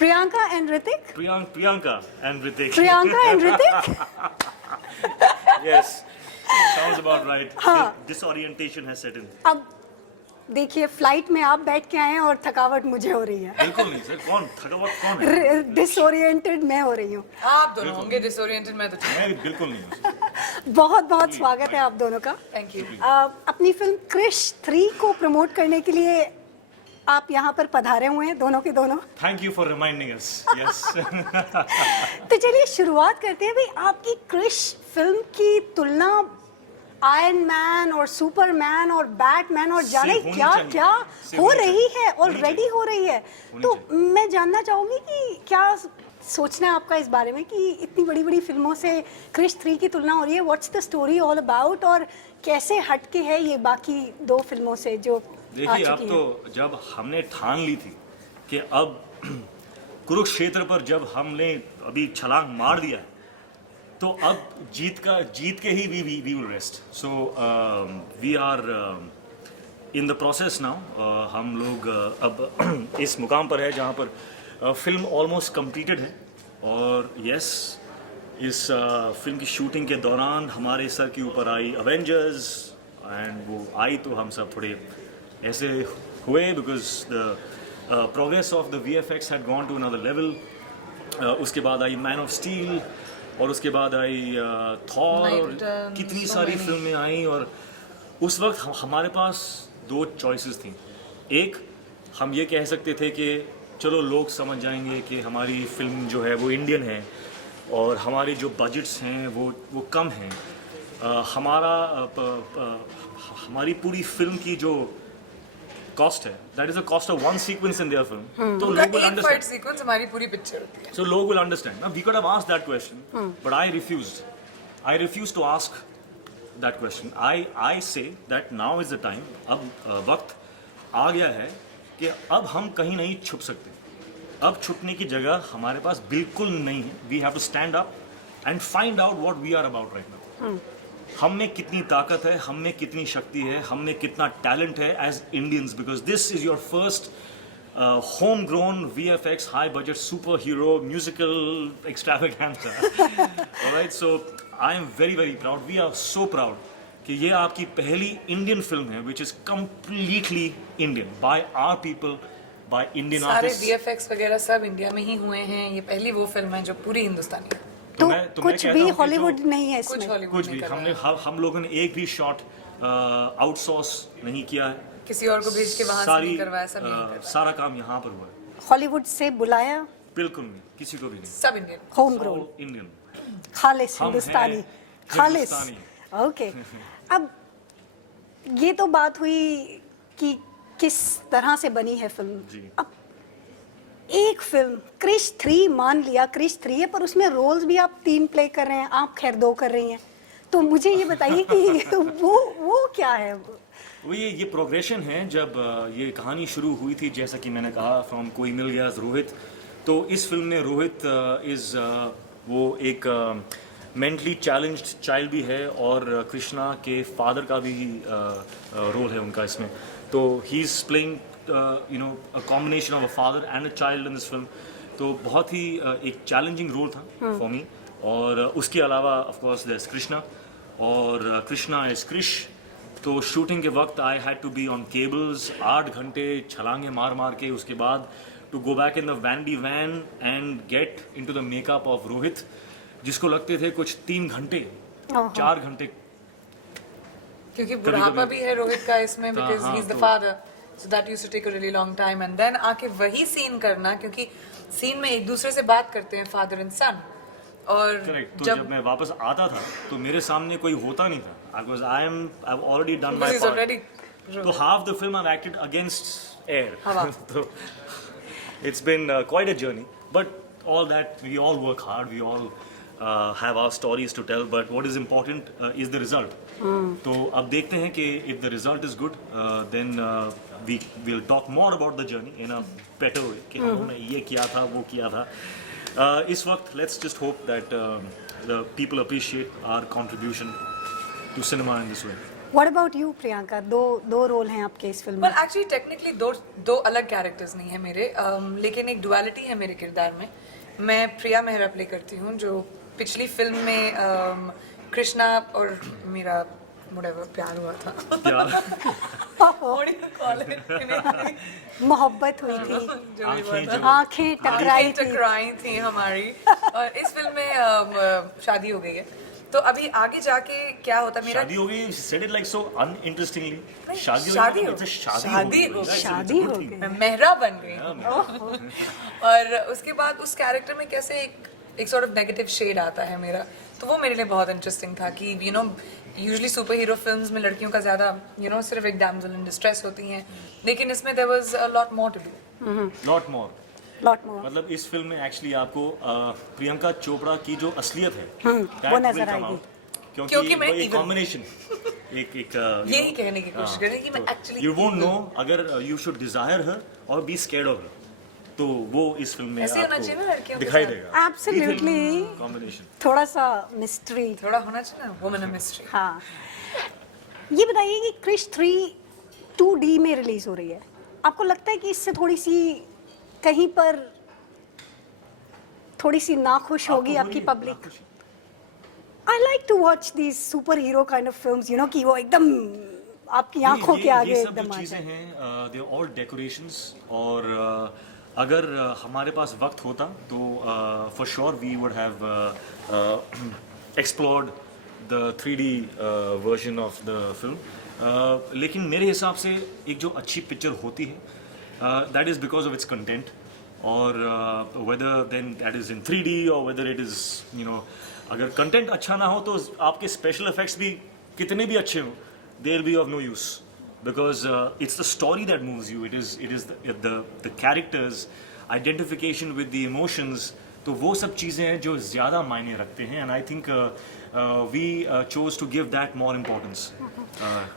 Priyanka and Ritik? Priyanka and Ritik. Priyanka and Ritik? Yes, sounds about right. हाँ. Disorientation has set in. अब देखिए flight में आप बैठ के आए हैं और थकावट मुझे हो रही है. बिल्कुल नहीं सर, कौन थकावट कौन है? डिसोरिएंटेड मैं हो रही हूँ. आप दोनों होंगे डिसोरिएंटेड, मैं तो मैं बिल्कुल नहीं हूँ। बहुत बहुत स्वागत है आप दोनों का. Thank you. अपनी फिल्म क्रिश 3 को प्रमोट करने के लिए आप यहाँ पर पधारे हुए हैं दोनों के दोनों. Thank you for reminding us. Yes. तो चलिए शुरुआत करते हैं. भाई आपकी क्रिश फिल्म की तुलना आयरन मैन और सुपरमैन और बैटमैन और जाने होनी क्या चाहिए। क्या से हो होनी रही चाहिए। है, होनी ऑलरेडी चाहिए। हो रही है. होनी तो मैं जानना चाहूंगी कि क्या सोचना है आपका इस बारे में कि इतनी बड़ी बड़ी फिल्मों से क्रिश 3 की तुलना हो रही है. What's the story all about और कैसे हटके है ये बाकी दो फिल्मों से जो आ देखिए, अब चुकी हैं. तो जब हमने ठान ली थी कि अब कुरुक्षेत्र पर जब हमने अभी छलांग मार दिया है, तो अब जीत के ही we will rest. So we are in the process now. हम लोग अब इस मुकाम पर है जहाँ पर फिल्म ऑलमोस्ट कंप्लीटेड है. और यस, इस फिल्म की शूटिंग के दौरान हमारे सर के ऊपर आई अवेंजर्स, एंड वो आई तो हम सब थोड़े ऐसे हुए because the progress of the VFX had gone to another level. उसके बाद आई मैन ऑफ स्टील, और उसके बाद आई थॉर, और कितनी सारी फिल्में आई. और उस वक्त हमारे पास दो चॉइसेस थी. एक, हम ये कह सकते थे कि चलो लोग समझ जाएंगे कि हमारी फिल्म जो है वो इंडियन है और हमारी जो बजट्स हैं वो कम हैं. हमारी पूरी फिल्म की जो कॉस्ट है, that is the cost of one sequence in their film. तो लोग विल एक फाइट अंडरस्टैंड. सीक्वेंस हमारी पूरी पिक्चर होती है. So लोग will understand. Now we could have asked that question, but I refused. I refused to ask that question. I say that now is the time. अब वक्त आ गया है कि अब हम कहीं नहीं छुप सकते. अब छुपने की जगह हमारे पास बिल्कुल नहीं है. We have to stand up and find out what we are about right now. हम में कितनी ताकत है, हम में कितनी शक्ति है, हम में कितना टैलेंट है as Indians, because this is your first homegrown VFX high budget superhero musical extravaganza. All right, so I am very proud. We are so proud कि ये आपकी पहली इंडियन फिल्म है which is completely Indian by our people, by Indian सारे artists. VFX वगैरह सब India में ही हुए हैं. ये पहली वो फिल्म है जो पूरी हिंदुस्तानी है. तो मैं कुछ कहता भी हूँ कि हॉलीवुड जो- नहीं है कुछ इसमें. हॉलीवुड कुछ नहीं भी कर हमने रहा है. हम लोगों ने एक भी शॉट आउटसोर्स नहीं किया है. किसी और को भेज के वहां से नहीं करवाया, सब यहीं करवाया. सारा काम यहाँ पर हुआ है. हॉलीवुड से बुलाया, बिल्कुल नहीं, किसी को भी नहीं. सब इंडियन. Home grown, Indian. खालिस हम हिंदुस्तानी, हैं खालिस. हिंदुस्तानी. ओके. अब ये तो बात हुई कि किस तरह से बनी है फिल्म. जी. अब एक फिल्म क्रिश 3, मान लिया क्रिश 3 है, पर उसमें रोल्स भी आप 3 प्ले कर रहे हैं, आप खैर 2 कर रही हैं. तो मुझे ये बताइए कि वो क्या है. वो ये प्रोग्रेशन है. जब ये कहानी शुरू हुई थी, जैसा कि मैंने कहा, फ्रॉम कोई मिल गया रोहित, तो इस फिल्म में रोहित इज़ वो एक मेंटली चैलेंज्ड चाइल्ड भी है, और कृष्णा के फादर का भी रोल है उनका इसमें. तो he is playing a combination of a father and a child in this film. तो बहुत ही एक चैलेंजिंग रोल था फॉर मी. और उसके अलावा of course there is Krishna, और कृष्णा इज क्रिश. तो शूटिंग के वक्त I had to be on cables 8 घंटे छलांगे मार के. उसके बाद to go back in the vanity van and get into the makeup of Rohit, जिसको लगते थे कुछ 3 घंटे 4 घंटे. क्योंकि बुढ़ापा भी है रोहित का इसमें, because he is the father. So that used to take a really long time, and then आके वही सीन करना, क्योंकि सीन में एक दूसरे से बात करते हैं फादर एंड सन. और करेक्ट. तो जब मैं वापस आता था तो मेरे सामने कोई होता नहीं था. I've already done my he's part. already तो half the film I've acted against air. हवा. So it's been quite a journey, but all that, we all work hard, we all have our stories to tell, but what is important is the result. तो अब देखते हैं कि if the result is good, then we will talk more about the journey in a better way कि हमने ये किया था, वो किया था. इस वक्त let's just hope that the people appreciate our contribution to cinema in this way. What about you Priyanka? दो रोल हैं आपके इस फिल्म वेल में. एक्चुअली टेक्निकली दो अलग कैरेक्टर्स नहीं है मेरे, लेकिन एक डुअलिटी है मेरे किरदार में. मैं प्रिया मेहरा प्ले करती हूँ, जो पिछली फिल्म में कृष्णा और मेरा whatever प्यार हुआ था. What do you call it? मोहब्बत हुई थी, जो भी हुआ था. आंखें टकराई थी. टकराई थी हमारी. और इस फिल्म में शादी हो गई है. तो अभी आगे जाके क्या होता है मेरा शादी हो गई, said it like so uninterestingly. शादी शादी हो हो- गई, शादी हो गई. शादी हो गई. मैं मेहरा बन गई. और उसके बाद उस कैरेक्टर में कैसे एक सॉर्ट ऑफ नेगेटिव शेड आता है मेरा, तो वो मेरे लिए बहुत इंटरेस्टिंग था कि you know usually super hero films में लड़कियों का ज़्यादा सिर्फ एक डैमसेल इन डिस्ट्रेस होती हैं, लेकिन इसमें there was a lot more to do. Lot more. Lot more. मतलब इस फिल्म में एक्चुअली आपको प्रियंका चोपड़ा की जो असलियत है वो नजर आएगी. क्योंकि मैं वो एक evil- कॉम्बिनेशन एक यही कहने की कोशिश कर रही कि मैं एक्चुअली यू वोंट नो अगर यू शुड डिजायर हर और बी स्कैर्ड ऑफ हर, तो वो इस फिल्म में ऐसे होना चाहिए ना लड़कियों आपको के दिखाई साथ. देगा. Absolutely. कॉम्बिनेशन. थोड़ा सा मिस्ट्री. थोड़ा होना चाहिए ना वुमन मिस्ट्री. हाँ. ये बताइए कि क्रिश 3 2D में रिलीज हो रही है. आपको लगता है कि इससे थोड़ी सी कहीं पर थोड़ी सी नाखुश होगी आपकी public? I like to watch these super hero kind of films, कि वो एकदम आपकी आंखों के आगे ये सब एकदम जो आ चीजें जाए. हैं दे ऑल डेकोरेशंस. और अगर हमारे पास वक्त होता तो for sure we would have explored the 3D version of the film. लेकिन मेरे हिसाब से एक जो अच्छी पिक्चर होती है that is because of its content, और whether then that is in 3D और वेदर इट इज़ अगर कंटेंट अच्छा ना हो तो आपके स्पेशल इफेक्ट्स भी कितने भी अच्छे हों, they'll be of no use, because it's the story that moves you. It is the characters, identification with the emotions. तो वो सब चीज़ें हैं जो ज़्यादा मायने रखते हैं, and I think we chose to give that more importance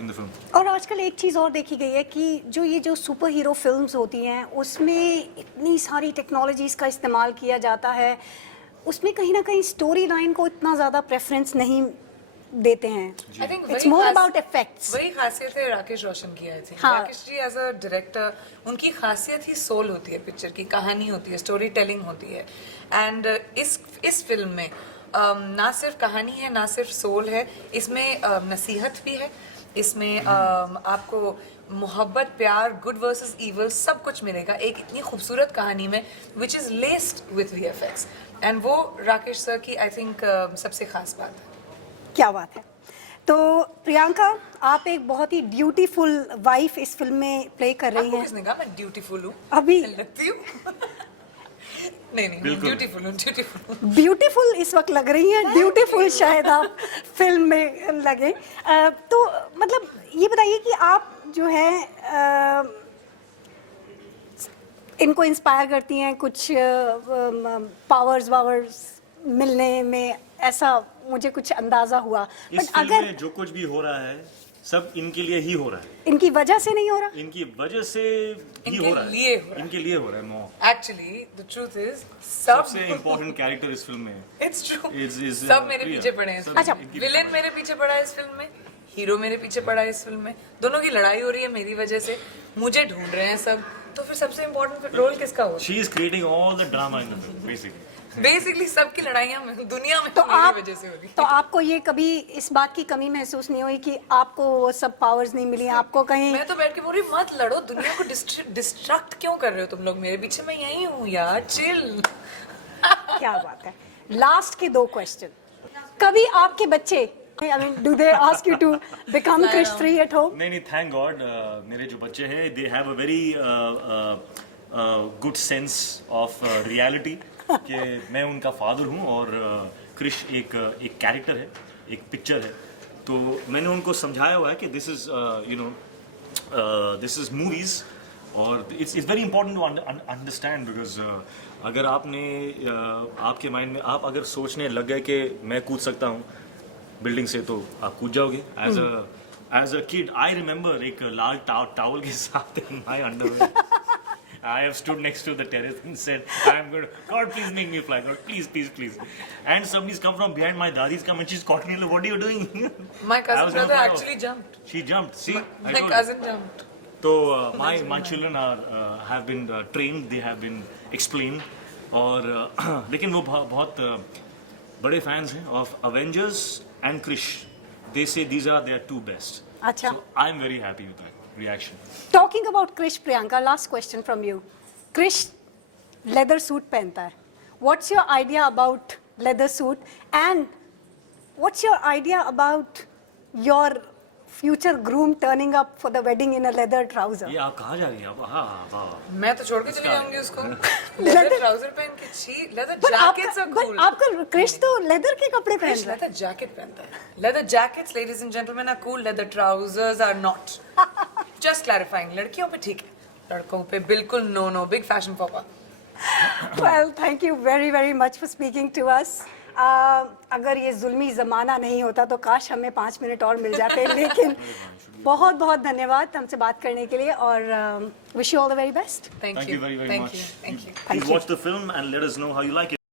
in the film. और आजकल एक चीज़ और देखी गई है कि ये जो सुपर हीरो फिल्म्स होती हैं उसमें इतनी सारी टेक्नोलॉजीज़ का इस्तेमाल किया जाता है, उसमें कहीं ना कहीं स्टोरी लाइन को इतना ज़्यादा प्रेफरेंस नहीं देते हैं. I think इट्स वही मोर खास- अबाउट इफेक्ट्स. वही खासियत है राकेश रोशन की. आई थिंक हाँ. Rakesh ji as a director, उनकी खासियत ही सोल होती है पिक्चर की, कहानी होती है, स्टोरी टेलिंग होती है. एंड इस फिल्म में ना सिर्फ कहानी है, ना सिर्फ सोल है, इसमें नसीहत भी है, इसमें आपको मोहब्बत, प्यार, गुड वर्सेस इवल सब कुछ मिलेगा एक इतनी खूबसूरत कहानी में, which is लेस्ड with VFX. And वो राकेश सर की आई थिंक सबसे खास बात है. क्या बात है. तो प्रियंका, आप एक बहुत ही ब्यूटीफुल वाइफ इस फिल्म में प्ले कर रही आपको हैं. किसने कहा मैं ब्यूटीफुल हूँ? अभी लगती हूँ. नहीं ब्यूटीफुल हूँ. ब्यूटीफुल इस वक्त लग रही हैं, ब्यूटीफुल शायद आप फिल्म में लगे. तो मतलब ये बताइए कि आप जो है इनको इंस्पायर करती हैं कुछ पावर्स मिलने में, ऐसा मुझे कुछ अंदाजा हुआ. इस बट फिल्म अगर में जो कुछ भी हो रहा है सब इनके लिए ही हो रहा है, इनकी वजह से नहीं हो रहा. इनकी वजह से ही इनके हो रहा है, लिए हो रहा है. इनके लिए हो रहा है. No, actually the truth is सब सबसे इम्पोर्टेंट कैरेक्टर इस फिल्म में है. It's true. is, सब मेरे प्रिया. पीछे पड़े हैं. सब अच्छा. इनकी विलेन मेरे पीछे पड़ा है इस फिल्म में, हीरो मेरे पीछे पड़ा है इस फिल्म में, दोनों की लड़ाई हो रही है मेरी वजह से, मुझे ढूंढ रहे हैं सब. तो फिर सबसे इम्पोर्टेंट रोल किसका होता She is creating all the drama in the film, basically. है? बेसिकली सबकी लड़ाइयाँ दुनिया में तो मेरी वजह से हो रही तो आपको ये कभी इस बात की कमी महसूस नहीं हुई कि आपको वो सब पावर्स नहीं मिली, आपको कहीं? मैं तो बैठ के बोल रही मत लड़ो, दुनिया को डिस्ट्रैक्ट क्यों कर रहे हो तुम लोग मेरे पीछे, मैं यही हूँ यार, चिल. क्या बात है. लास्ट के 2 क्वेश्चन. कभी आपके बच्चे, I mean, do they ask you to become Krish 3 at home? नहीं, thank God, मेरे जो बच्चे हैं, they have a very good sense of reality. कि मैं उनका फादर हूँ और क्रिश एक कैरेक्टर है, एक पिक्चर है. तो मैंने उनको समझाया हुआ है कि दिस इज मूवीज, और it's very important to understand, because अगर आपने आपके माइंड में आप अगर सोचने लग गए कि मैं कूद सकता हूँ बिल्डिंग से, तो आप कूद जाओगे. As a kid I remember एक लाल टावल के साथ in my underwear, I have stood next to the terrace and said, I'm going to, God, please make me fly. God, please, please, please. And somebody's come from behind, my dadi's come and she's caught me. What are you doing? My I cousin was gonna brother fly off. actually jumped. She jumped. See, I My told you. cousin jumped. So my children have been trained, they have been explained. और लेकिन वो बहुत बड़े fans हैं of Avengers and Krish. They say these are their two best. अच्छा. So I'm very happy with that reaction. Talking about Krish, Priyanka, last question from you. Krish leather suit पहनता है. What's your idea about leather suit and what's your idea about your future groom turning up for the wedding in a leather trouser? ये आप कहाँ जा रही हैं आप? हाँ वाह. मैं तो छोड़ के चली जाऊंगी उसको. लेदर ट्राउजर पहन के छी. Leather jackets are cool. आपका क्रिश तो लेदर के कपड़े पहन Krish रहा है. leather jacket पहनता है. Leather jackets, ladies and gentlemen, are cool. Leather trousers are not. Just clarifying. लड़कियों पे ठीक है. लड़कों पे बिल्कुल no. Big fashion faux. Well, thank you very, very much for speaking to us. अगर ये जुल्मी ज़माना नहीं होता तो काश हमें 5 मिनट और मिल जाते, लेकिन बहुत बहुत धन्यवाद हमसे बात करने के लिए और wish you all the very best. Thank Thank you. you very, very Thank much. you. Thank you. Please watch the film and let us know how you like it.